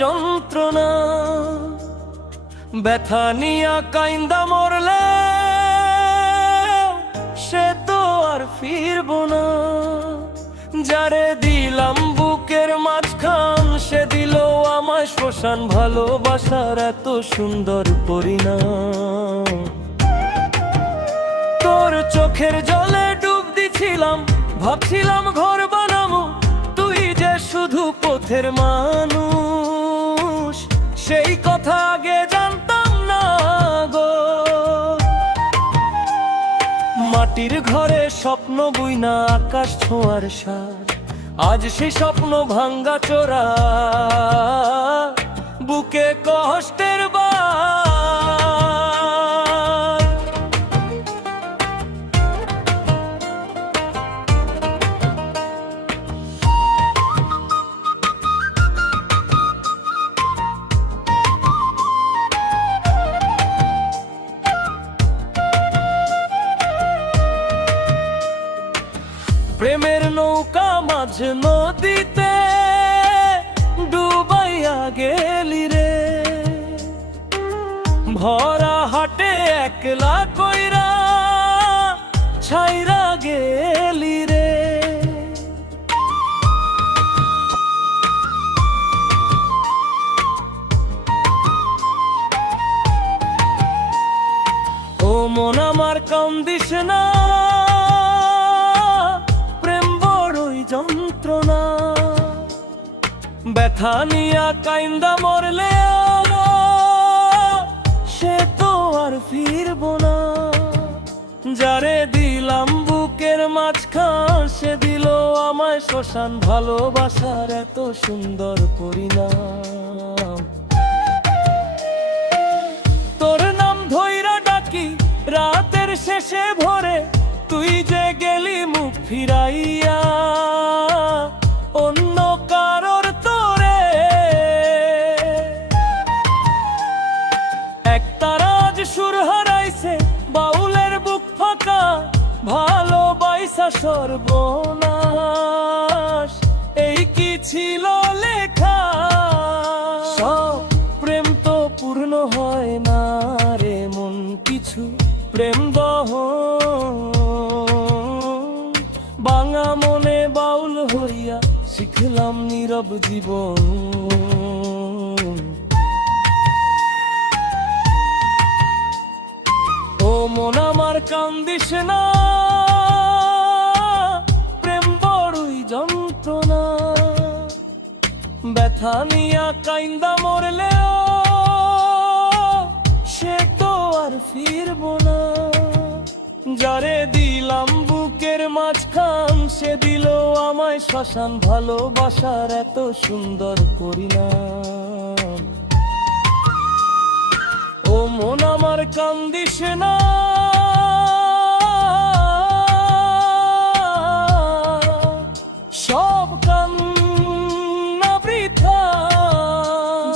যন্ত্রণা। ব্যথা নিয়া কাইন্দা মরলে সে তো আর ফিরব না। যারে দিলাম বুকের মাঝখান সে দিল আমায় শ্মশান। ভালোবাসার এত সুন্দর পরিণাম। তোর চোখের জলে ডুব দিছিলাম, ভাবছিলাম ঘর বানাবো, তুই যে শুধু পথের মানুষ। সেই কথা আগে জানতাম না গো। মাটির ঘরে স্বপ্ন বুইনা আকাশ ছোঁয়ার সার, আজ সেই স্বপ্ন ভাঙ্গা চোরা। বুকে কষ্টের বার। প্রেমের নৌকা মাঝ নদীতে ডুবাইয়া গেলি রে। ভরা হাটে একলা কইরা ছাইরা গেলি রে। ও মন আমার কান্দিস না, যন্ত্রণা। ব্যথা নিয়া কাইন্দা মরলে সে তো আর ফিরব না। যারে দিলাম বুকের মাঝখান সে দিল আমায় শ্মশান। ভালোবাসার এত সুন্দর পরিণাম। তোর নাম ধইরা ডাকি রাতের শেষে ভোরে, তুই যে গেলি মুখ ফিরাইয়া অন্য কারোর তোরে। একতারাজ সুর হারাইছে বাউলের বুক ফাঁকা, ভালোবাসা সর্বনাশ। এই কি ছিল লেখা? সব প্রেম তো পূর্ণ হয় না রে মন, কিছু প্রেম দহন। বাঙা মনে বাউল হইয়া শিখলাম নীরব জীবন। ও মন আমার কান্দিস না, প্রেম বড়ই যন্ত্রণা। ব্যথা নিয়া কাইন্দা মরলেও সে তো আর ফিরব না। যারে দিলাম বুকের মাঝখান সে দিল আমায় শ্মশান। ভালোবাসার এত সুন্দর পরিণাম। ও মন আমার কান্দিস না, সব কান্না বৃথা।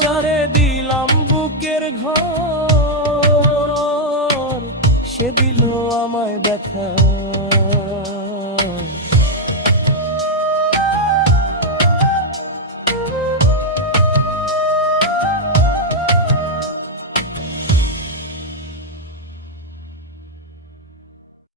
যারে দিলাম বুকের ঘর সে দিল আমায় ব্যথা।